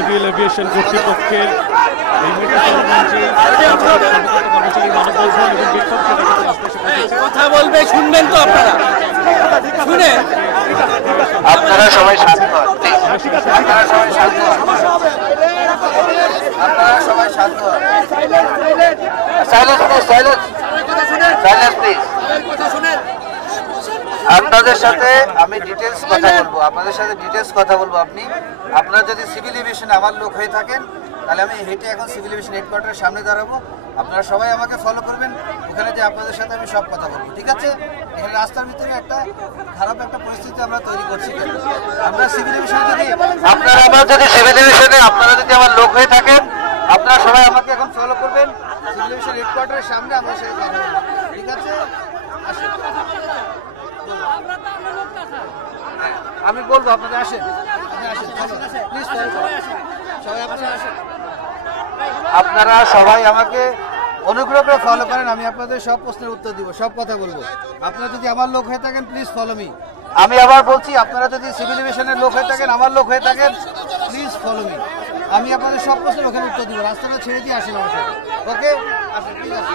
Civil aviation কর্তৃপক্ষের এই কথা বলবে, শুনবেন তো আপনারা? শুনে আপনারা সবাই শান্ত হন, আপনারা সবাই শান্ত হন, আপনারা সবাই শান্ত হন। Silence please, silence please. আপনাদের সাথে আমি ডিটেলস কথা বলবো, আপনারা যদি সিভিল এভিয়েশনে আমার লোক হয়ে থাকেন তাহলে আমি হেঁটে এখন সিভিল এভিয়েশন হেডকোয়ার্টারের সামনে দাঁড়াবো। আপনারা সবাই আমাকে ফলো করবেন, ওখানে যে আপনাদের সাথে আমি সব কথা বলবো, ঠিক আছে? এখানে রাস্তার ভিতরে একটা খারাপ একটা পরিস্থিতি আমরা তৈরি করছি। আমরা সিভিল এভিয়েশন যদি আপনারা যদি আমার লোক হয়ে থাকেন, আপনারা সবাই আমাকে এখন ফলো করবেন, সিভিল এভিয়েশন হেডকোয়ার্টারের সামনে আমরা সেই কথা বলবো, ঠিক আছে? আমি বলবো আপনাদের আসেন, প্লিজ আপনারা সবাই আমাকে অনুগ্রহ করে ফলো করেন। আমি আপনাদের সব প্রশ্নের উত্তর দিব, সব কথা বলবো। আপনারা যদি আমার লোক হয়ে থাকেন প্লিজ ফলো মি। আমি আবার বলছি, আপনারা যদি সিভিল এভিয়েশনের লোক হয়ে থাকেন, আমার লোক হয়ে থাকেন, প্লিজ ফলো মি। আমি আপনাদের সব প্রশ্নের ওখানে উত্তর দিব। রাস্তাটা ছেড়ে দিয়ে আসেন আমার সাথে, ওকে? আসেন, ঠিক আছে।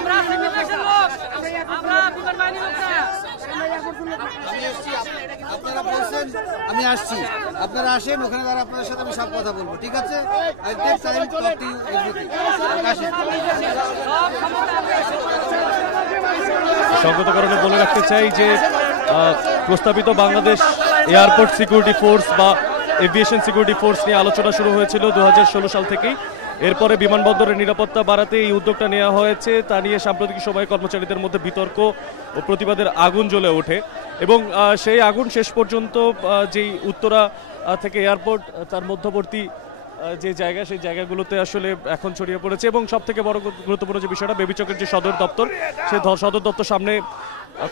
আপনারা বলছেন আমি আসছি, আপনারা আসেন, ওখানে দাঁড়া আপনাদের সাথে আমি সব কথা বলবো, ঠিক আছে? সঙ্গত কারণে বলে রাখতে চাই যে প্রস্তাবিত বাংলাদেশ এয়ারপোর্ট সিকিউরিটি ফোর্স বা এভিয়েশন সিকিউরিটি ফোর্স নিয়ে আলোচনা শুরু হয়েছিল 2016 সাল থেকেই। এরপরে বিমানবন্দরের নিরাপত্তা বাড়াতে এই উদ্যোগটা নেওয়া হয়েছে। তা নিয়ে সাম্প্রতিক সময়ে কর্মচারীদের মধ্যে বিতর্ক ও প্রতিবাদের আগুন জ্বলে ওঠে এবং সেই আগুন শেষ পর্যন্ত যেই উত্তরা থেকে এয়ারপোর্ট তার মধ্যবর্তী যে জায়গা, সেই জায়গাগুলোতে আসলে এখন ছড়িয়ে পড়েছে। এবং সব থেকে বড় গুরুত্বপূর্ণ যে বিষয়টা, বেবিচকের যে সদর দপ্তর, সেই সদর দপ্তর সামনে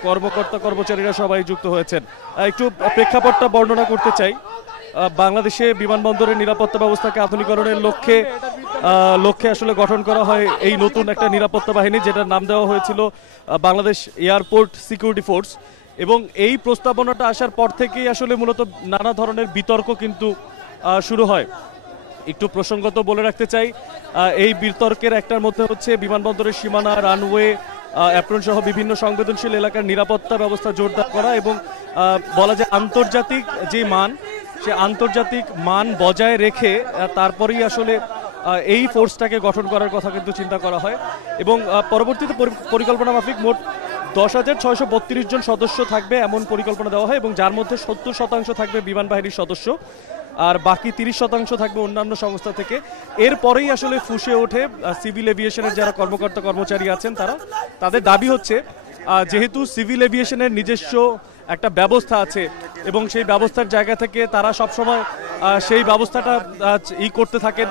কর্মকর্তা কর্মচারীরা সবাই যুক্ত হয়েছেন। একটু প্রেক্ষাপটটা বর্ণনা করতে চাই। বাংলাদেশে বিমানবন্দরের নিরাপত্তা ব্যবস্থাকে আধুনিকরণের লক্ষ্যে আসলে গঠন করা হয় এই নতুন একটা নিরাপত্তা বাহিনী, যেটার নাম দেওয়া হয়েছিল বাংলাদেশ এয়ারপোর্ট সিকিউরিটি ফোর্স। এবং এই প্রস্তাবনাটা আসার পর থেকেই আসলে মূলত নানা ধরনের বিতর্ক কিন্তু শুরু হয়। একটু প্রসঙ্গত বলে রাখতে চাই, এই বিতর্কের একটার মধ্যে হচ্ছে বিমানবন্দরের সীমানা, রানওয়ে, অ্যাপ্রন সহ বিভিন্ন সংবেদনশীল এলাকার নিরাপত্তা ব্যবস্থা জোরদার করা এবং বলা যায় আন্তর্জাতিক যে মান, সে আন্তর্জাতিক মান বজায় রেখে তারপরেই আসলে এই ফোর্সটাকে গঠন করার কথা কিন্তু চিন্তা করা হয়। এবং পরবর্তীতে পরিকল্পনা মাফিক মোট 10,632 জন সদস্য থাকবে এমন পরিকল্পনা দেওয়া হয় এবং যার মধ্যে 70% থাকবে বিমান বাহিনীর সদস্য আর বাকি 30% থাকবে অন্যান্য সংস্থা থেকে। এরপরেই আসলে ফুসে ওঠে সিভিল এভিয়েশনের যারা কর্মকর্তা কর্মচারী আছেন তাদের দাবি হচ্ছে, যেহেতু সিভিল এভিয়েশনের নিজস্ব একটা ব্যবস্থা আছে এবং সেই ব্যবস্থার জায়গা থেকে তারা সবসময় সেই ব্যবস্থাটা করতে থাকেন,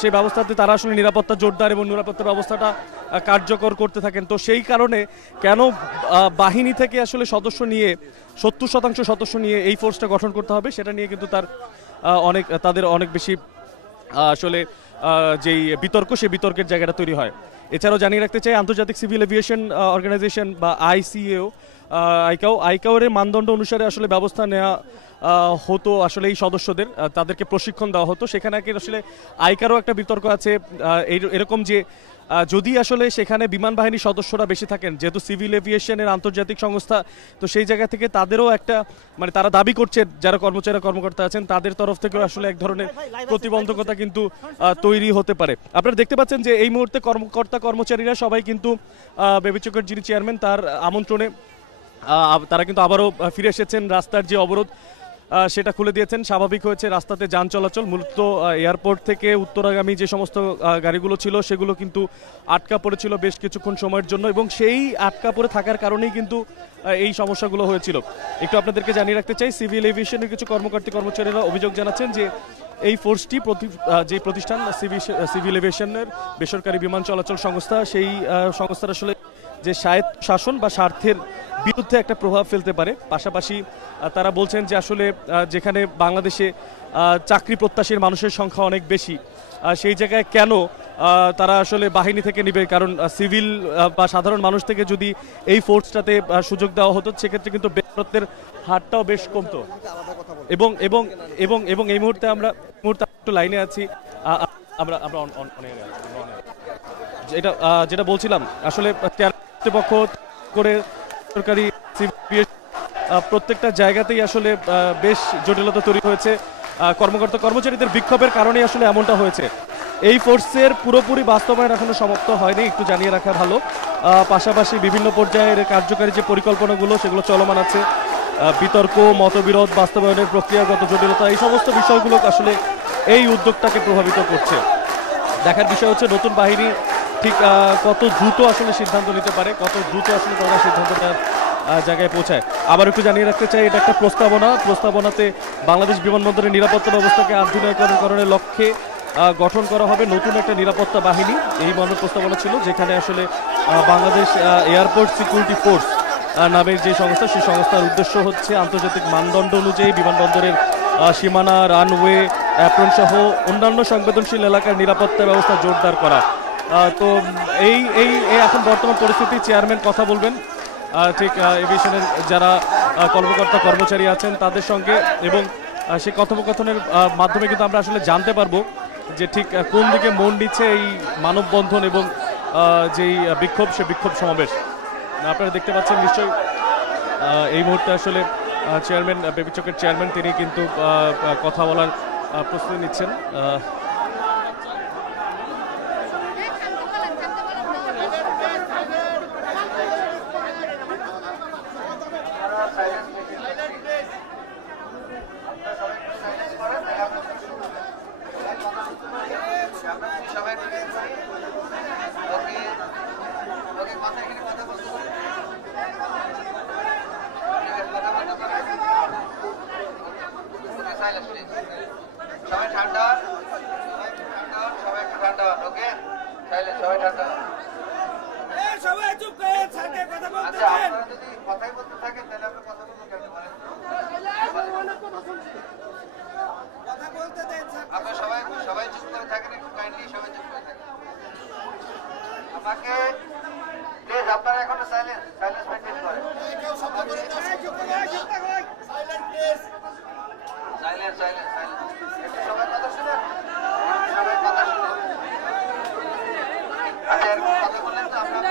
সেই ব্যবস্থাতে তারা আসলে নিরাপত্তা জোরদার এবং নিরাপত্তা ব্যবস্থাটা কার্যকর করতে থাকেন। তো সেই কারণে কেন বাহিনী থেকে আসলে সদস্য নিয়ে 70% সদস্য নিয়ে এই ফোর্সটা গঠন করতে হবে, সেটা নিয়ে কিন্তু তাদের অনেক বেশি আসলে যেই বিতর্ক, সেই বিতর্কের জায়গাটা তৈরি হয়। এছাড়াও জানিয়ে রাখতে চাই, আন্তর্জাতিক সিভিল এভিয়েশন অর্গানাইজেশন বা আইকাওয়ের মানদণ্ড অনুসারে আসলে ব্যবস্থা নেওয়া হতো আসলে এই সদস্যদের, তাদেরকে প্রশিক্ষণ দেওয়া হতো। সেখানে আসলে আইকারও একটা বিতর্ক আছে এরকম যে যদি আসলে সেখানে বিমান বাহিনীর সদস্যরা বেশি থাকেন, যেহেতু সিভিল এভিয়েশনের আন্তর্জাতিক সংস্থা, তো সেই জায়গা থেকে তাদেরও একটা তারা দাবি করছেন, যারা কর্মকর্তা আছেন তাদের তরফ থেকেও আসলে এক ধরনের প্রতিবন্ধকতা কিন্তু তৈরি হতে পারে। আপনারা দেখতে পাচ্ছেন যে এই মুহূর্তে কর্মকর্তা কর্মচারীরা সবাই কিন্তু বেবিচকের যিনি চেয়ারম্যান তার আমন্ত্রণে তারা কিন্তু আবারও ফিরে এসেছেন। রাস্তার যে অবরোধ সেটা খুলে দিয়েছেন, স্বাভাবিক হয়েছে রাস্তাতে যান চলাচল। মূলত এয়ারপোর্ট থেকে উত্তরাগামী যে সমস্ত গাড়িগুলো ছিল সেগুলো কিন্তু আটকা পড়েছিল বেশ কিছুক্ষণ সময়ের জন্য এবং সেই আটকা পড়ে থাকার কারণেই কিন্তু এই সমস্যাগুলো হয়েছিল। একটু আপনাদেরকে জানিয়ে রাখতে চাই, সিভিল এভিয়েশনের কিছু কর্মচারীরা অভিযোগ জানাচ্ছেন যে এই ফোর্সটি যে প্রতিষ্ঠান সিভিল এভিয়েশনের বেসরকারি বিমান চলাচল সংস্থা, সেই সংস্থার আসলে যে স্বায়ত্ত শাসন বা স্বার্থের বিরুদ্ধে একটা প্রভাব ফেলতে পারে। পাশাপাশি তারা বলছেন যে আসলে যেখানে বাংলাদেশে চাকরি প্রত্যাশীর মানুষের সংখ্যা অনেক বেশি, সেই জায়গায় কেন তারা আসলে বাহিনী থেকে নেবে, কারণ সিভিল বা সাধারণ মানুষ থেকে যদি এই ফোর্সটাতে সুযোগ দেওয়া হতো সেক্ষেত্রে কিন্তু বেকারত্বের হারটাও বেশ কমতো। এবং এই মুহূর্তে একটু লাইনে আছি। আমরা আমরা এটা যেটা বলছিলাম আসলে কর্তৃপক্ষ করে সরকারি প্রত্যেকটা জায়গাতেই আসলে বেশ জটিলতা তৈরি হয়েছে। কর্মকর্তা কর্মচারীদের বিক্ষোভের কারণে আসলে এমনটা হয়েছে। এই ফোর্সের পুরোপুরি বাস্তবায়ন এখনো সমাপ্ত হয়নি, একটু জানিয়ে রাখা ভালো। পাশাপাশি বিভিন্ন পর্যায়ের কার্যকারী যে পরিকল্পনাগুলো সেগুলো চলমান আছে। বিতর্ক, মতবিরোধ, বাস্তবায়নের প্রক্রিয়াগত জটিলতা, এই সমস্ত বিষয়গুলো আসলে এই উদ্যোগটাকে প্রভাবিত করছে। দেখার বিষয় হচ্ছে নতুন বাহিনী ঠিক কত দ্রুত আসলে সিদ্ধান্ত নিতে পারে, কত দ্রুত আসলে তারা সিদ্ধান্তটার জায়গায় পৌঁছায়। আবার একটু জানিয়ে রাখতে চাই, এটা একটা প্রস্তাবনাতে বাংলাদেশ বিমানবন্দরের নিরাপত্তা ব্যবস্থাকে আধুনিকরণের লক্ষ্যে গঠন করা হবে নতুন একটা নিরাপত্তা বাহিনী, এই মর্মে প্রস্তাবনা ছিল, যেখানে আসলে বাংলাদেশ এয়ারপোর্ট সিকিউরিটি ফোর্স নামের যে সংস্থা, সেই সংস্থার উদ্দেশ্য হচ্ছে আন্তর্জাতিক মানদণ্ড অনুযায়ী বিমানবন্দরের সীমানা, রানওয়ে, অ্যাপ্রন সহ অন্যান্য সংবেদনশীল এলাকার নিরাপত্তা ব্যবস্থা জোরদার করা। তো এই এখন বর্তমান পরিস্থিতি চেয়ারম্যান কথা বলবেন ঠিক এভিয়েশনের যারা কর্মকর্তা কর্মচারী আছেন তাদের সঙ্গে, এবং সেই কথোপকথনের মাধ্যমে কিন্তু আমরা আসলে জানতে পারবো যে ঠিক কোন দিকে মন দিচ্ছে এই মানববন্ধন এবং যেই বিক্ষোভ, সে বিক্ষোভ সমাবেশ। আপনারা দেখতে পাচ্ছেন নিশ্চয়ই এই মুহূর্তে আসলে চেয়ারম্যান, বেবি চকের চেয়ারম্যান, তিনি কিন্তু কথা বলার প্রস্তুতি নিচ্ছেন। সবাই ঠান্ডা, সবাই ঠান্ডা, ওকে? সবাই ঠান্ডা। আচ্ছা, আপনারা যদি কথাই বলতে থাকেন তাহলে আমরা কথা বলবো কেন বলেন? আপনারা সবাই চুপ করে থাকেন, একটু কাইন্ডলি সবাই চুপ করে থাকেন। আমাকে প্লিজ আপনারা এখনো সাইলেন্স মেইনটেইন করেন। সাইলেন্স একটু সবাই কথা শুনেন, সবাই কথা শুনেন। আচ্ছা, এরকম কথা বললেন তো আপনারা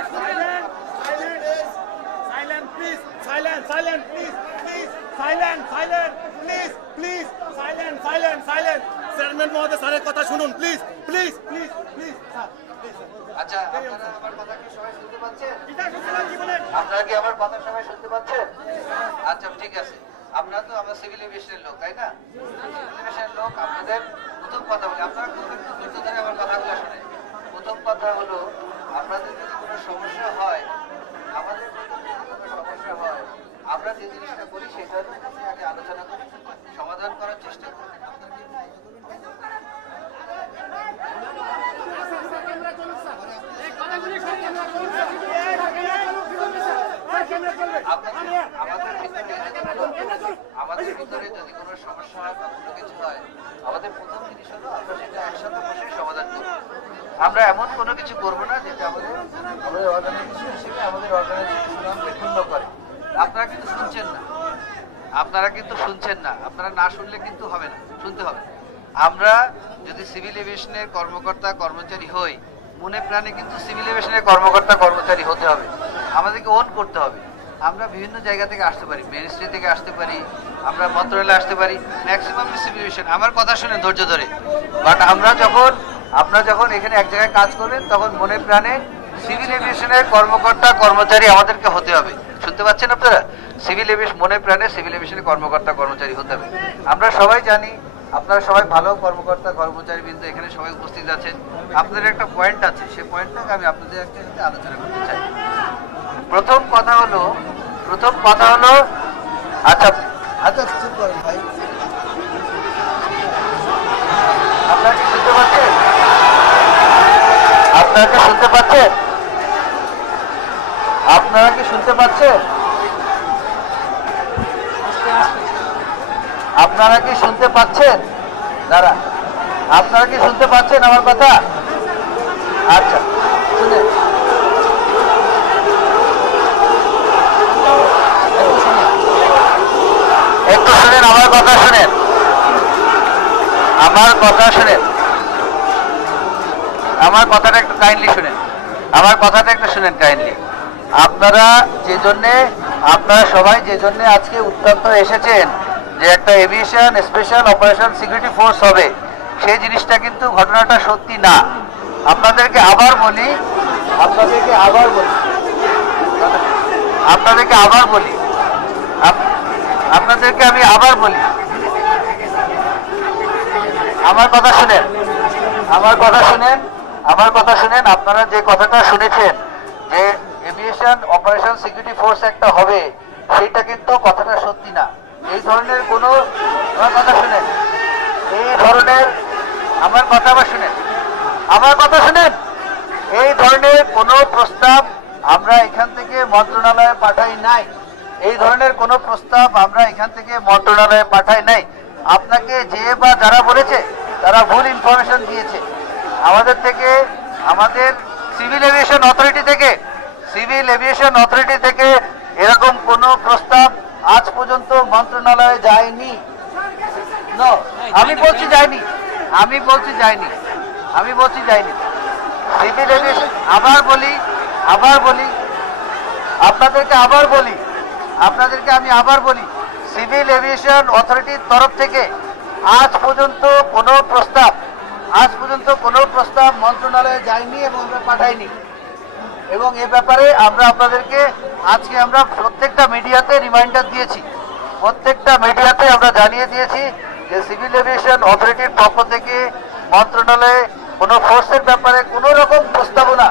চেয়ারম্যান মহোদয়, স্যারের কথা শুনুন প্লিজ প্লিজ প্লিজ প্লিজ। আচ্ছা, আপনারা আমার কথা কি সবাই শুনতে পাচ্ছেন? আপনারা কি আমার কথা সবাই শুনতে পাচ্ছেন? আচ্ছা, ঠিক আছে। আপনারা তো আমার সিভিল এভিয়েশনের লোক, তাই না? সিভিল এভিয়েশনের লোক, আপনাদের প্রথম কথা বলি, আপনারা খুব একটু ধৈর্য ধরে আমার কথাগুলো শুনেন। প্রথম কথা হলো, আপনাদের যদি কোনো সমস্যা হয়, আমাদের যদি কোনো সমস্যা হয়, আমরা যে জিনিসটা করি সেটা আগে আলোচনা করি, সমাধান করার চেষ্টা করি। আমাদের ভিতরে যদি কোনো সমস্যা হয় বা কোনো কিছু হয়, আমাদের প্রথম জিনিস হলো আমরা সেটা একসাথে বসে সমাধান করব। আমরা এমন কোনো কিছু করবো না যেটা আমাদের অর্গানাইজেশন হিসেবে আমাদের অর্গানাইজেশন সুনামকে ক্ষুণ্ণ করে। আপনারা কিন্তু শুনছেন না, আপনারা না শুনলে কিন্তু হবে না, শুনতে হবে। আমরা যদি সিভিল এভিয়েশনের কর্মকর্তা কর্মচারী হই, মনে প্রাণে কিন্তু সিভিল এভিয়েশনের কর্মকর্তা কর্মচারী হতে হবে, আমাদেরকে ওন করতে হবে। আমরা বিভিন্ন জায়গা থেকে আসতে পারি, মিনিস্ট্রি থেকে আসতে পারি, আমরা মন্ত্রণালয়ে আসতে পারি, ম্যাক্সিমাম সিভিল এভিয়েশন। আমার কথা শুনে ধৈর্য ধরে, বাট আপনারা যখন এখানে এক জায়গায় কাজ করবেন, তখন মনে প্রাণে সিভিল এভিয়েশনের কর্মকর্তা কর্মচারী আমাদেরকে হতে হবে। শুনতে পাচ্ছেন আপনারা? মনে প্রাণে সিভিল এভিয়েশনের কর্মকর্তা কর্মচারী হতে হবে। আমরা সবাই জানি আপনারা সবাই ভালো কর্মকর্তা কর্মচারী বিন্দু এখানে সবাই উপস্থিত আছেন। আপনাদের একটা পয়েন্ট আছে, সেই পয়েন্টটাকে আমি আপনাদের একটা সাথে আলোচনা করতে চাই। প্রথম কথা হলো আচ্ছা চুপ করেন ভাই। আপনারা কি শুনতে পাচ্ছেন? আপনারা কি শুনতে পাচ্ছেন? দাঁড়া, আপনারা কি শুনতে পাচ্ছেন আমার কথা? আচ্ছা, শুনেন, একটু শুনেন আমার কথা শুনেন। আমার কথা শুনেন, আমার কথাটা একটু কাইন্ডলি শুনেন, আমার কথাটা একটু শুনেন কাইন্ডলি। আপনারা সবাই যে জন্য আজকে উত্তপ্ত এসেছেন যে একটা aviation special operation security force হবে, সেই জিনিসটা কিন্তু ঘটনাটা সত্যি না। আপনাদেরকে আবার বলি আমার কথা শুনেন। আপনারা যে কথাটা শুনেছেন যে এভিয়েশন অপারেশন সিকিউরিটি ফোর্স একটা হবে, সেটা কিন্তু কথাটা সত্যি না। এই ধরনের কোনো আমার কথা শুনেন এই ধরনের কোনো প্রস্তাব আমরা এখান থেকে মন্ত্রণালয়ে পাঠাই নাই। আপনাকে যে বা যারা বলেছে তারা ভুল ইনফরমেশন দিয়েছে। আমাদের সিভিল এভিয়েশন অথরিটি থেকে এরকম কোনো প্রস্তাব আজ পর্যন্ত মন্ত্রণালয়ে যায়নি। আমি বলছি যায়নি। সিভিল এভিয়েশন আমি আবার বলি সিভিল এভিয়েশন অথরিটির তরফ থেকে আজ পর্যন্ত কোনো প্রস্তাব মন্ত্রণালয়ে যায়নি এবং আমরা পাঠাইনি। এবং এ ব্যাপারে আমরা আপনাদেরকে আজকে আমরা প্রত্যেকটা মিডিয়াতে রিমাইন্ডার দিয়েছি, আমরা জানিয়ে দিয়েছি যে সিভিল এভিয়েশন অথরিটির পক্ষ থেকে মন্ত্রণালয়ে কোনো ফোর্সের ব্যাপারে কোনো রকম প্রস্তাবনা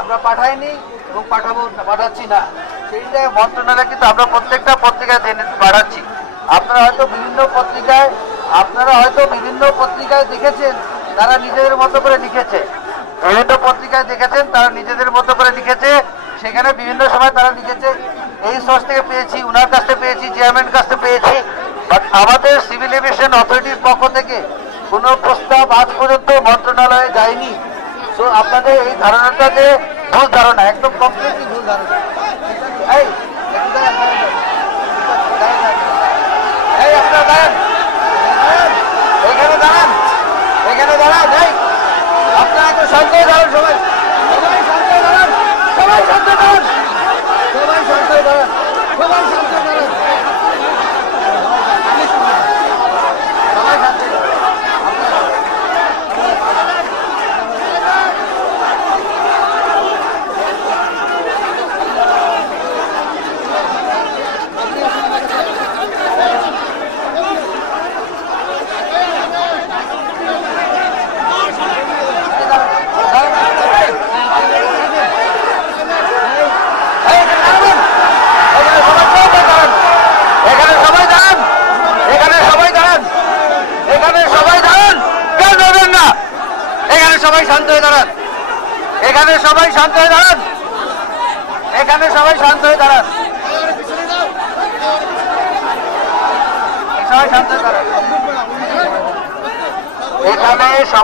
আমরা পাঠাইনি এবং পাঠাচ্ছি না। সেইটা মন্ত্রণালয় কিন্তু আমরা প্রত্যেকটা পত্রিকায় পাঠাচ্ছি। আপনারা হয়তো বিভিন্ন পত্রিকায় দেখেছেন তারা নিজেদের মতো করে লিখেছে, সেখানে বিভিন্ন সময় তারা লিখেছে এই সোর্স থেকে পেয়েছি, উনার কাছ থেকে পেয়েছি, চেয়ারম্যান কাছ থেকে পেয়েছি। বাট আমাদের সিভিল এভিয়েশন অথরিটির পক্ষ থেকে কোনো প্রস্তাব আজ পর্যন্ত মন্ত্রণালয়ে যায়নি। সো আপনাদের এই ধারণাটা যে ভুল ধারণা, একদম কমপ্লিটলি ভুল ধারণা। আপনারা দাঁড়ান, এখানে দাঁড়ান। আপনারা একটু শান্ত হয়ে দাঁড়ান, সবাই শান্ত হয়ে দাঁড়ান।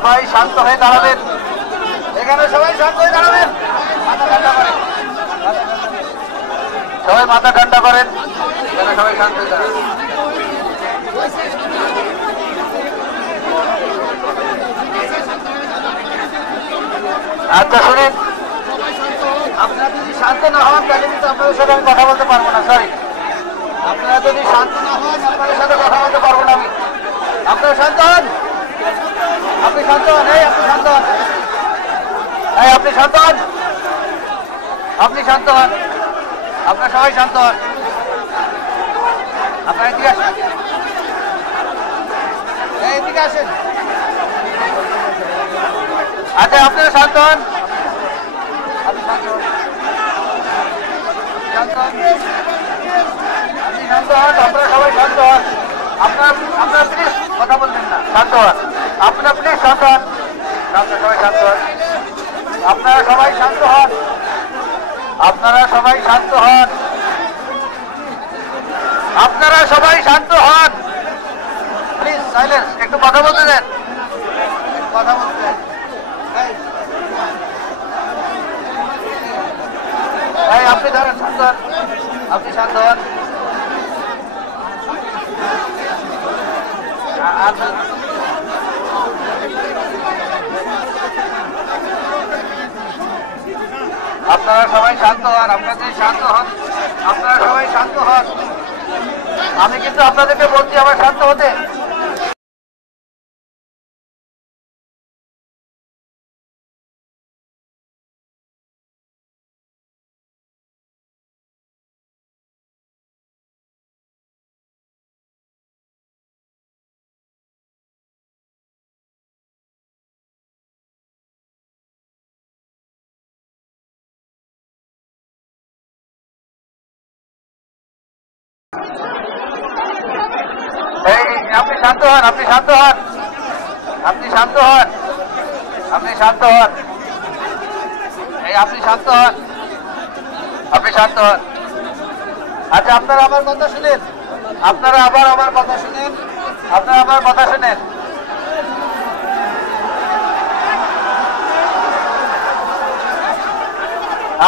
সবাই শান্ত হয়ে দাঁড়ান। এখানে সবাই শান্ত হয়ে দাঁড়ান। সবাই মাথা ঠান্ডা করেন। এখানে সবাই শান্ত হয়ে দাঁড়ান। আচ্ছা শুনেন, আপনারা যদি শান্ত না হন তাহলে কিন্তু আপনাদের সাথে আমি কথা বলতে পারবো না। সরি, আপনারা যদি শান্ত না হন আপনাদের সাথে কথা বলতে পারবো না আমি। আপনারা শান্ত হন, আপনি শান্ত হন, আপনি শান্ত হন, আপনি শান্ত হন, আপনারা সবাই শান্ত হন। আপনারা এদিকে আসেন, এদিকে আসেন। আচ্ছা আপনারা শান্ত হন, আপনি শান্ত হন, আপনারা সবাই শান্ত হন। আপনারা প্লিজ কথা বলবেন না, শান্ত হন। আপনারা প্লিজ শান্ত হন, আপনারা সবাই শান্ত হন, আপনারা সবাই শান্ত হন, আপনারা সবাই শান্ত হন, আপনারা সবাই শান্ত হন। প্লিজ সাইলেন্স, একটু কথা বলতে দেন, কথা বলতে দেন। আপনি ধরেন, শান্ত হন, আপনি শান্ত হন। আপনারা সবাই শান্ত হন, আপনাদের শান্ত হন, আপনারা সবাই শান্ত হন। আমি কিন্তু আপনাদেরকে বলছি আবার শান্ত হতে। আপনি শান্ত হন, আপনি শান্ত হন, আপনি শান্ত হন, আপনি শান্ত হন, আপনি শান্ত হন, আপনি শান্ত হন। আচ্ছা, আপনারা আমার কথা শুনেন, আপনারা আবার আমার কথা শুনেন, আপনারা আমার কথা শুনেন।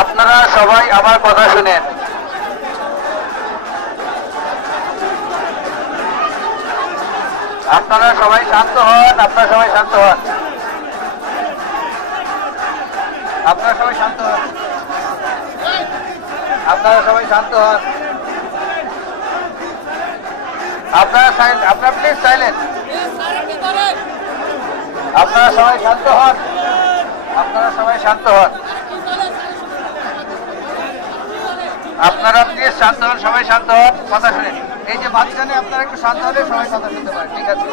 আপনারা সবাই আমার কথা শুনেন। আপনারা সবাই শান্ত হন, আপনারা সবাই শান্ত হন, আপনারা সবাই শান্ত হন, আপনারা সবাই শান্ত হন। আপনারা প্লিজ সাইলেন্ট। আপনারা সবাই শান্ত হন, আপনারা সবাই শান্ত হন, আপনারা প্লিজ শান্ত হন, সবাই শান্ত হন, কথা শুনেন। এই যে মাঝখানে আপনারা একটু শান্ত হলে সবাই কথা শুনতে পারেন, ঠিক আছে?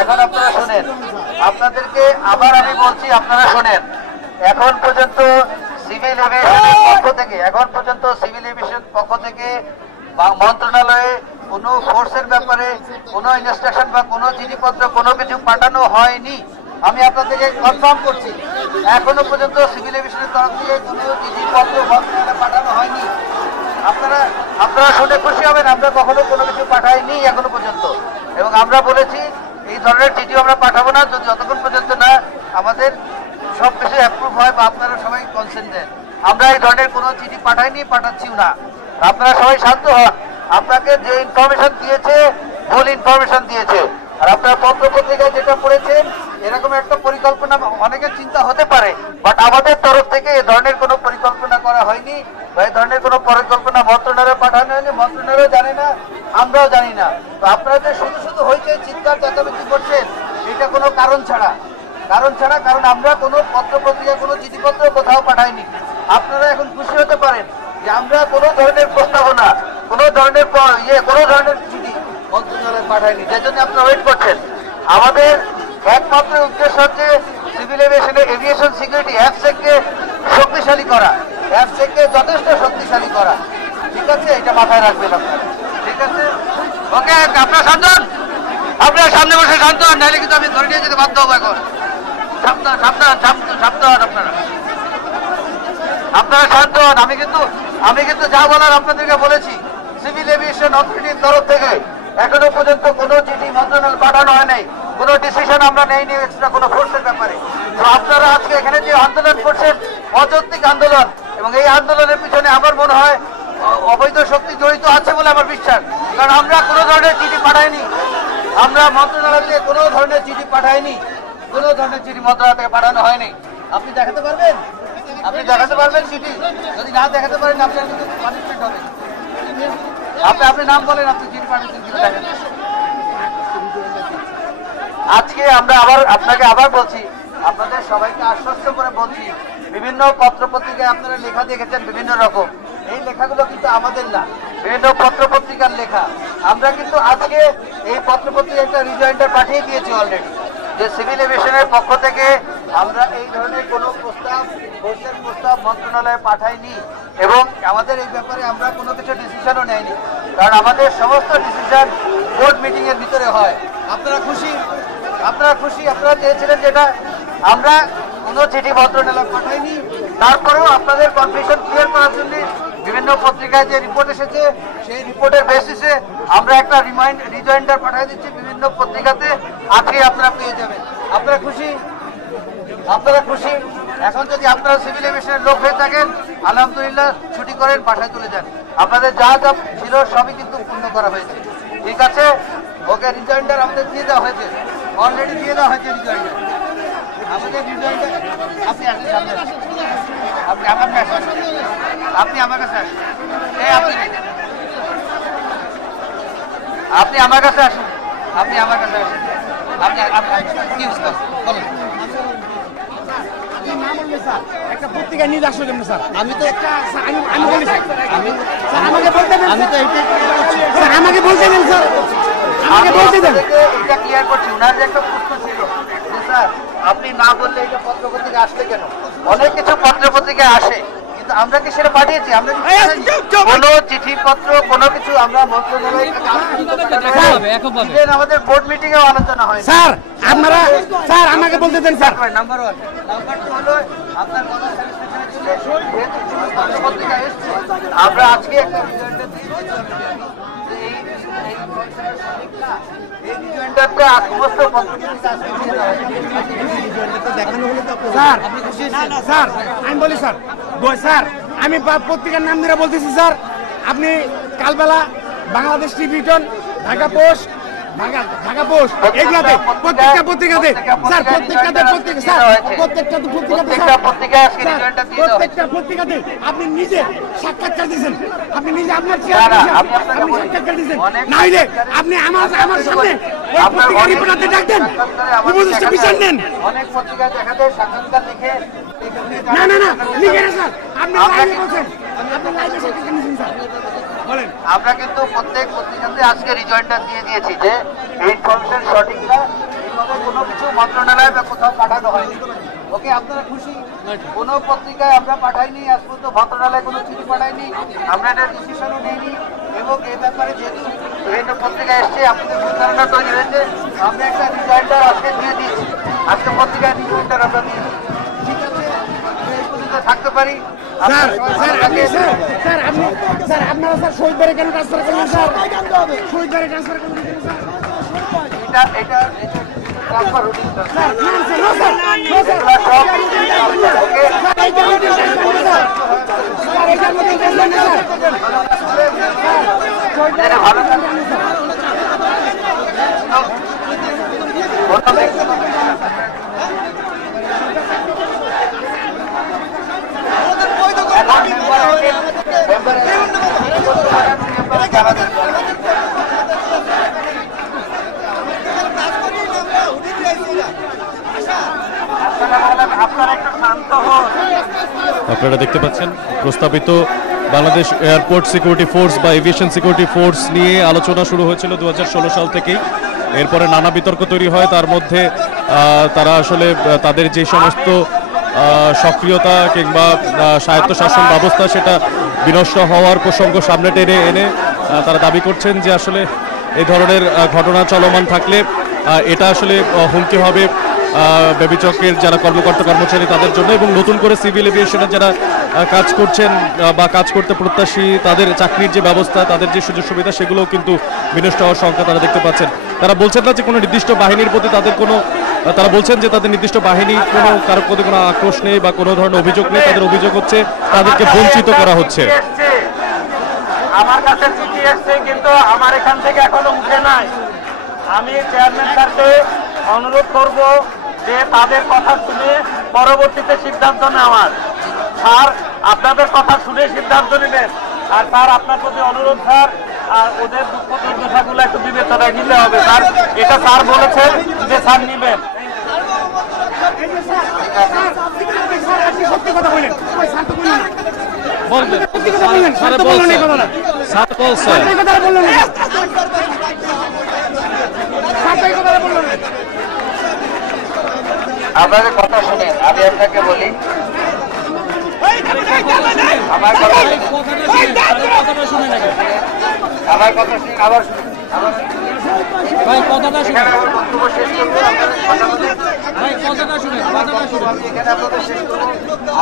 এখন আপনারা শুনেন, আপনাদেরকে আবার আমি বলছি, আপনারা শুনেন। এখন পর্যন্ত সিভিল এভিয়েশনের পক্ষ থেকে, এখন পর্যন্ত সিভিল এভিয়েশন পক্ষ থেকে মন্ত্রণালয়ে কোনো ফোর্সের ব্যাপারে কোনো ইনস্ট্রাকশন বা কোনো চিঠিপত্র কোনো কিছু পাঠানো হয়নি। আমি আপনাদেরকে কনফার্ম করছি, এখনো পর্যন্ত সিভিল এভিয়েশনের তরফ থেকে কোনো চিঠিপত্র মন্ত্রণালয়ে পাঠানো হয়নি। আপনারা শুনে খুশি হবেন, আমরা কখনো কোনো কিছু পাঠাইনি এখনো পর্যন্ত। এবং আমরা বলেছি এই ধরনের চিঠি আমরা পাঠাবো না যতক্ষণ পর্যন্ত না আমাদের সব কিছু অ্যাপ্রুভ হয় বা আপনারা সবাই কনসেন্ট দেন। আমরা এই ধরনের কোনো চিঠি পাঠাইনি, পাঠাচ্ছিও না। আপনারা সবাই শান্ত হন। আপনাকে যে ইনফরমেশন দিয়েছে ভুল ইনফরমেশন দিয়েছে। আর আপনারা পত্র পত্রিকায় যেটা পড়েছেন এরকম একটা পরিকল্পনা অনেকের চিন্তা হতে পারে, বাট আমাদের তরফ থেকে এ ধরনের কোনো পরিকল্পনা করা হয়নি বা এই ধরনের কোনো পরিকল্পনা মন্ত্রণালয়ে পাঠানো হয়নি। মন্ত্রণালয় জানে না, আমরাও জানি না। তো আপনারা যে শুধু শুধু হয়েছে চিৎকার চেঁচামেচি করছেন, এটা কোনো কারণ ছাড়া, কারণ আমরা কোনো পত্র পত্রিকা কোনো চিঠিপত্র কোথাও পাঠাইনি। আপনারা এখন খুশি হতে পারেন যে আমরা কোনো ধরনের প্রস্তাবনা, কোনো ধরনের কোনো ধরনের চিঠি মন্ত্রণালয়ে পাঠাইনি, যার জন্য আপনারা ওয়েট করছেন। আমাদের একমাত্র উদ্দেশ্য হচ্ছে সিভিল এভিয়েশন সিকিউরিটি অ্যাপসেককে শক্তিশালী করা, অ্যাপসেককে যথেষ্ট শক্তিশালী করা, ঠিক আছে? এটা মাথায় রাখবেন আপনারা, ঠিক আছে? ওকে, আপনারা শান্ত হন, আপনারা সামনে বসে শান্ত হন, নাহলে কিন্তু আমি ধরে নিয়ে যেতে বাধ্য হবো। এখন সাবধান, আপনারা শান্ত হন। আমি কিন্তু যা বলার আপনাদেরকে বলেছি। সিভিল এভিয়েশন অথরিটির তরফ থেকে এখনো পর্যন্ত কোনো চিঠি মন্ত্রণালয় পাঠানো হয় নাই, কোনো ডিসিশন আমরা নেইনি এক্সট্রা কোনো ফোর্সের ব্যাপারে। তো আপনারা আজকে এখানে যে আন্দোলন করছেন অযৌক্তিক আন্দোলন, এবং এই আন্দোলনের পিছনে আমার মনে হয় অবৈধ শক্তি জড়িত আছে বলে আমার বিশ্বাস। কারণ আমরা কোনো ধরনের চিঠি পাঠাইনি, আমরা মন্ত্রণালয় থেকে কোনো ধরনের চিঠি পাঠাইনি, কোনো ধরনের চিঠি মন্ত্রণালয় থেকে পাঠানো হয়নি। আপনি দেখাতে পারবেন? আপনি দেখাতে পারবেন চিঠি? যদি না দেখাতে পারেন আপনার কিন্তু পানিশমেন্ট হবে। আপনি নাম বলেন, আপনি চিঠি পাঠিয়েছেন কিনা দেখেন। আজকে আমরা আপনাকে আবার বলছি, আপনাদের সবাইকে আশ্বস্ত করে বলছি, বিভিন্ন পত্র পত্রিকায় আপনারা লেখা দেখেছেন বিভিন্ন রকম। এই লেখাগুলো কিন্তু আমাদের না, বিভিন্ন পত্র পত্রিকার লেখা। আমরা কিন্তু আজকে এই পত্র পত্রিকা একটা রিজয়েন্টার পাঠিয়ে দিয়েছি অলরেডি, যে সিভিল এভিয়েশনের পক্ষ থেকে আমরা এই ধরনের কোনো প্রস্তাব মন্ত্রণালয়ে পাঠাইনি, এবং আমাদের এই ব্যাপারে আমরা কোনো কিছু ডিসিশনও নেয়নি। কারণ আমাদের সমস্ত ডিসিশন বোর্ড মিটিং এর ভিতরে হয়। আপনারা খুশি? আপনারা চেয়েছিলেন যেটা, আমরা কোনো চিঠি মন্ত্রণালয় পাঠাইনি। তারপরেও আপনাদের কনফিউশন ক্লিয়ার করার জন্য বিভিন্ন পত্রিকায় যে রিপোর্ট এসেছে সেই রিপোর্টের বেসিসে আমরা একটা রিজয়েন্টার পাঠিয়ে দিচ্ছি বিভিন্ন পত্রিকাতে। আজকে আপনারা পেয়ে যাবেন। আপনারা খুশি? এখন যদি আপনারা সিভিল এভিয়েশনের লোক হয়ে থাকেন, আলহামদুলিল্লাহ, ছুটি করেন, বাসায় চলে যান। আপনাদের যা যা ছিল সবই কিন্তু পূর্ণ করা হয়েছে, ঠিক আছে? ওকে, রিজয়েন্টার আমাদের দিয়ে দেওয়া হয়েছে, অলরেডি দিয়ে দেওয়া হয়েছে রিজয়েন্টার। আমাদের রিজাল্টটা আপনি আসেন সামনে আসেন। আপনি আমার কাছে আসেন। আপনি আমার কাছে আসেন। এই আপনি আমার কাছে আসেন। আপনি আমার কাছে আসেন। আপনি কি ইউজ করেন বলুন। একটা পত্রিকা নিয়ে আসলো কেমন স্যার? আমি তো আমি বলি স্যার, স্যার আমাকে বলতে দেন, আমি তো এইটাই স্যার আমাকে বলতে দেন, স্যার আমাকে বলতে দেন। এটা ক্লিয়ার করছি। ওনার যে একটা প্রশ্ন ছিল যে স্যার আপনি না বললে এটা পত্র পত্রিকা আসলে কেন? অনেক কিছু পত্র পত্রিকায় আসে, কিন্তু আমরা কি সেটা পাঠিয়েছি? আমরা কোনো চিঠি পত্র কোনো কিছু আমরা মন্ত্রণালয় আমাদের বোর্ড মিটিং এও আলোচনা হয়। স্যার আপনারা, স্যার আমাকে বলতে দেন স্যার। নাম্বার 1 নাম্বার 2 হলো আপনার কথা স্যাটিসফ্যাকশনে ছিল যেহেতু পত্র পত্রিকা এসেছে আমরা আজকে একটা রিজাল্টে এই রিজাল্টটা সমস্ত পত্রিকা আজকে দিয়ে দেওয়া হয়। স্যার স্যার আমি বলি স্যার, স্যার আমি পত্রিকার নাম ধরে বলতেছি স্যার। আপনি কালবেলা বাংলাদেশ টিভিটন, ঢাকা পোস্ট, ঢাকা পোস্ট এগুলাতে প্রত্যেকটা পত্রিকাতে স্যার, প্রত্যেকটা পত্রিকাতে আপনি নিজে সাক্ষাৎকার দিয়েছেন, আপনি নিজে আপনার আপনি সাক্ষাৎকার দিয়েছেন। নাইলে আপনি আমার সামনে ওই পত্রিকা রিপোর্টারদের ডাক দেন, উপদেষ্টা বিচার নেন। অনেক পত্রিকায় দেখা যায় সাক্ষাৎকার লিখে না না না লিখে না স্যার, আপনি লাইভে বলছেন, আপনি লাইভে সাক্ষাৎকার নিয়েছেন স্যার। বলেন। আমরা কিন্তু প্রত্যেক পত্রিকাতে আজকে রিজয়েন্টটা দিয়ে দিয়েছি যে এই ইনফরমেশন সঠিক না, এইভাবে কোনো কিছু মন্ত্রণালয় বা কোথাও পাঠানো হয়নি। ওকে, আপনারা খুশি? কোনো পত্রিকায় আমরা পাঠাইনি, আজ পর্যন্ত মন্ত্রণালয়ে কোনো চিঠি পাঠাইনি, আমরা এটা ডিসিশনও নিইনি। এবং এই ব্যাপারে যেহেতু বিভিন্ন পত্রিকা এসছে, আপনাদের ভুল ধারণা তৈরি হয়েছে, আমরা একটা রিজয়েন্টার আজকে দিয়ে দিয়েছি। আজকে পত্রিকায় রিজয়েন্টার আমরা দিয়েছি। ঠিক আছে, এই পর্যন্ত থাকতে পারি। স্যার স্যার আপনি স্যার স্যার আপনি স্যার আপনারা স্যার শহীদ বাড়ি কেন ট্রান্সফার করলেন স্যার? শহীদ বাড়ি ট্রান্সফার করলেন কেন স্যার? এটা transfer routine sir no sir, no sir, no sir, এই জন্য ট্রান্সফার স্যার, স্যার এই জন্য ট্রান্সফার স্যার, ভালো আপনারা দেখতে পাচ্ছেন প্রস্তাবিত বাংলাদেশ এয়ারপোর্ট সিকিউরিটি ফোর্স বা এভিয়েশন সিকিউরিটি ফোর্স নিয়ে আলোচনা শুরু হয়েছিল 2016 সাল থেকেই। এরপরে নানা বিতর্ক তৈরি হয়, তার মধ্যে তারা আসলে তাদের যে সমস্ত সক্রিয়তা কিংবা স্বায়ত্তশাসন ব্যবস্থা সেটা বিনষ্ট হওয়ার প্রসঙ্গ সামনে টেনে এনে তারা দাবি করছেন যে আসলে এই ধরনের ঘটনা চলমান থাকলে এটা আসলে হুমকি হবে বেবিচকের যারা কর্মকর্তা কর্মচারী তাদের জন্য, এবং নতুন করে সিভিল এভিয়েশনের যারা কাজ করছেন বা কাজ করতে প্রত্যাশী তাদের চাকরির যে ব্যবস্থা, তাদের যে সুযোগ সুবিধা সেগুলোও কিন্তু বিনষ্ট হওয়ার সংখ্যা তারা দেখতে পাচ্ছেন। তারা বলছেন না যে কোনো নির্দিষ্ট বাহিনীর প্রতি তাদের কোনো, তারা বলছেন যে তাদের নির্দিষ্ট বাহিনী কোনো কারোর প্রতি কোনো আক্রোশ নেই বা কোনো ধরনের অভিযোগ নেই, তাদের অভিযোগ হচ্ছে তাদেরকে বঞ্চিত করা হচ্ছে। আমার কাছে চিঠি এসছে কিন্তু আমার এখান থেকে এখনো উঠে নাই। আমি চেয়ারম্যান স্যারকে অনুরোধ করব যে তাদের কথা শুনে পরবর্তীতে সিদ্ধান্ত নেওয়ার। স্যার আপনাদের কথা শুনে সিদ্ধান্ত নেবেন। আর স্যার আপনার প্রতি অনুরোধ স্যার, আর ওদের দুঃখ দুর্দশাগুলো একটু বিবেচনায় নিতে হবে স্যার, এটা স্যার বলেছেন যে স্যার নিবেন। সত্যি কথা বলেন, স্যার তো বললেন না। বলবেন সত্যি কথা বললেন, স্যার তো বললেন এই কথাটা। স্যার বলছেন এই কথাটা বললেন না। স্যার তো এই কথাটা বললেন না। আপনাদের কথা শুনেন, আমি আপনাকে বলি আমার কথা শুনেন, আবার শুনুন, এখানে আমার বক্তব্য শেষ করবো, এখানে আপনাদের শেষ করবো।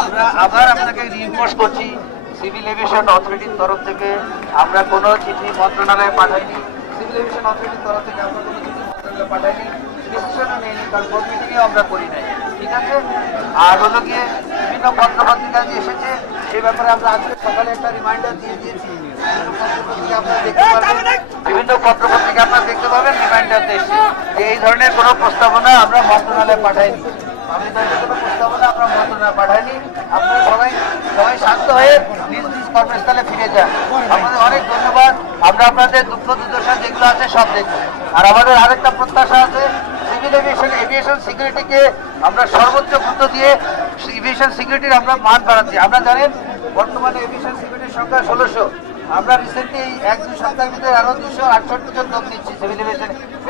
আমরা আবার আপনাকে রিইনফোর্স করছি, সিভিল এভিয়েশন অথরিটির তরফ থেকে আমরা কোনো চিঠি মন্ত্রণালয়ে পাঠাইনি, সিভিল এভিয়েশন অথরিটির তরফ থেকে আমরা কোনো চিঠি মন্ত্রণালয়ে পাঠাইনি, ডিসিশনও নেইনি, কারণ বোর্ড মিটিংয়েও আমরা করি নাই। ঠিক আছে, আর হলো গিয়ে বিভিন্ন পত্রপত্রিকা যে এসেছে সে ব্যাপারে আমরা আজকে সকালে একটা রিমাইন্ডার দিয়ে দিয়েছি। বিভিন্ন পত্রপত্রিকা আপনারা দেখতে পাবেন রিমাইন্ডার দেশে যে এই ধরনের কোনো প্রস্তাবনা আমরা মন্ত্রণালয়ে পাঠাইনি। আমি কোনো প্রস্তাবনা আমরা মন্ত্রণালয়ে পাঠাইনি। আপনারা সবাই শান্ত হয়ে নিজ নিজ কর্মস্থলে ফিরে যান। আপনাদের অনেক ধন্যবাদ। আমরা আপনাদের দুঃখ দুর্দশা যেগুলো আছে সব দেখবো। আর আমাদের আরেকটা প্রত্যাশা আছে, সিভিল এভিয়েশন সিকিউরিটিকে আমরা সর্বোচ্চ গুরুত্ব দিয়ে এভিয়েশন সিকিউরিটির আমরা মান বাড়াচ্ছি। আমরা জানেন বর্তমানে এভিয়েশন সিকিউরিটির সংখ্যা 1600। আমরা রিসেন্টলি এই 1-2 সপ্তাহের ভিতরে আরো 268 জন লোক নিচ্ছি সিভিল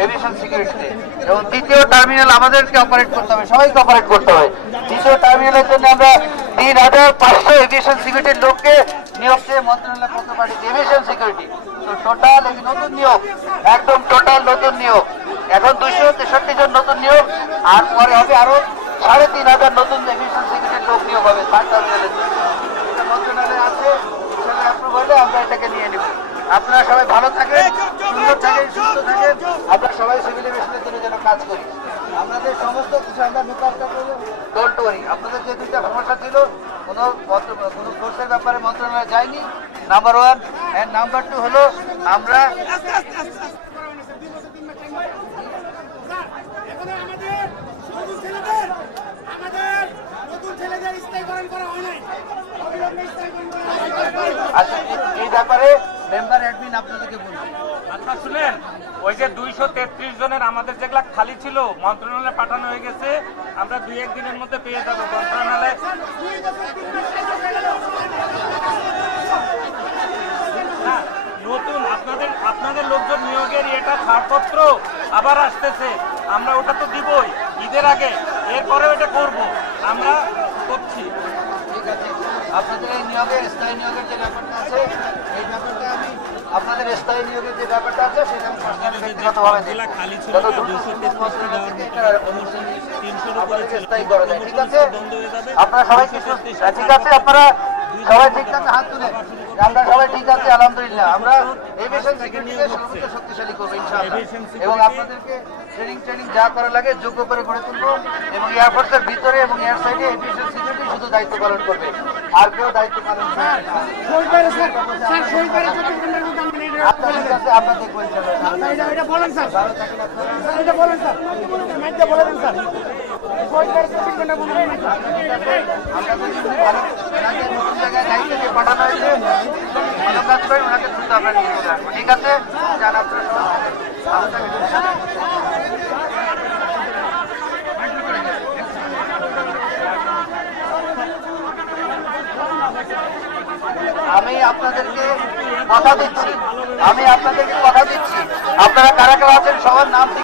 এভিয়েশন সিকিউরিটিতে। এবং দ্বিতীয় টার্মিনাল আমাদেরকে অপারেট করতে হবে, সবাইকে অপারেট করতে হবে। দ্বিতীয় টার্মিনালের জন্য আমরা 3500 এভিয়েশন সিকিউরিটির লোককে নিয়োগ দিয়ে মন্ত্রণালয়ে পত্র পাঠিয়েছি। এভিয়েশন সিকিউরিটি তো টোটাল নতুন নিয়োগ, একদম টোটাল নতুন নিয়োগ। এখন 263 জন নতুন নিয়োগ, আর পরে হবে আরো 3500 নতুন এভিয়েশন সিকিউরিটির লোক নিয়োগ হবে থার্ড টার্মিনালের জন্য। মন্ত্রণালয়ে আছে, অ্যাপ্রুভ হলে আমরা এটাকে নিয়ে নেব। আপনারা সবাই ভালো থাকেন, সুন্দর থাকেন, সুস্থ থাকেন। আমরা সবাই সিভিল এভিয়েশনের জন্য যেন কাজ করি। আপনাদের সমস্ত কিছু আমরা মোকাবিলা করবো। Don't worry. আপনাদের যে দুইটা সমস্যা ছিল, কোনো কোর্সের ব্যাপারে মন্ত্রণালয়ে যায়নি, নাম্বার 1। এন্ড নাম্বার 2 হলো আমরা আচ্ছা এই ব্যাপারে মেম্বার অ্যাডমিন আপনাদেরকে বলবেন। আপনারা শুনেন, ওই যে 233 জনের আমাদের যেগুলা খালি ছিল মন্ত্রণালয়ে পাঠানো হয়ে গেছে, আমরা 2-1 দিনের মধ্যে পেয়ে যাবো মন্ত্রণালয়ে। নতুন আপনাদের লোকজন নিয়োগের এটা ছাড়পত্র আবার আসতেছে, আমরা ওটা তো দিবই ঈদের আগে, এরপরে ওটা করব, আমরা করছি। ঠিক আছে, আপনাদের এই নিয়োগের স্থায়ী নিয়োগের যে ব্যাপারটা আছে, এই ব্যাপারটা আমি আপনাদের স্থায়ী নিয়োগের যে ব্যাপারটা আছে সেটা আমি পার্সোনালি ব্যক্তিগতভাবে দেখব। যত দ্রুত সম্ভব আপনাদেরকে স্থায়ী করা যায়। ঠিক আছে, আপনারা সবাই ঠিক আছে, আপনারা সবাই ঠিক আছে, হাত তুলে আমরা সবাই ঠিক আছে আলহামদুলিল্লাহ। আমরা এভিয়েশন সিকিউরিটিকে সর্বোচ্চ শক্তিশালী করবো ইনশাআল্লাহ, এবং আপনাদেরকে ট্রেনিং যা করা লাগে যোগ্য করে গড়ে তুলবো। এবং এয়ারফোর্সের ভিতরে এবং এয়ার সাইডে এভিয়েশন সিকিউরিটি শুধু দায়িত্ব পালন করবে, আর কেউ দায়িত্ব পালন করবে না। আপনার ঠিক আছে, আমরা দেখবো ইনশাআল্লাহ। এটা বলেন স্যার, ভালো থাকেন আপনারা। এটা বলেন স্যার, মাইকটা বলে দেন স্যার। আপনাদের জন্য ভালো ওনাকে নতুন জায়গায় দায়িত্ব দিয়ে পাঠানো হয়েছে, ভালো কাজ করেন, ওনাকে দ্রুত আমরা নিয়ে চলে আসবো। ঠিক আছে, যান আপনারা ভালো থাকেন। আমি আপনাদেরকে কথা দিচ্ছি, আপনারা কারা কারা আছেন সবার নাম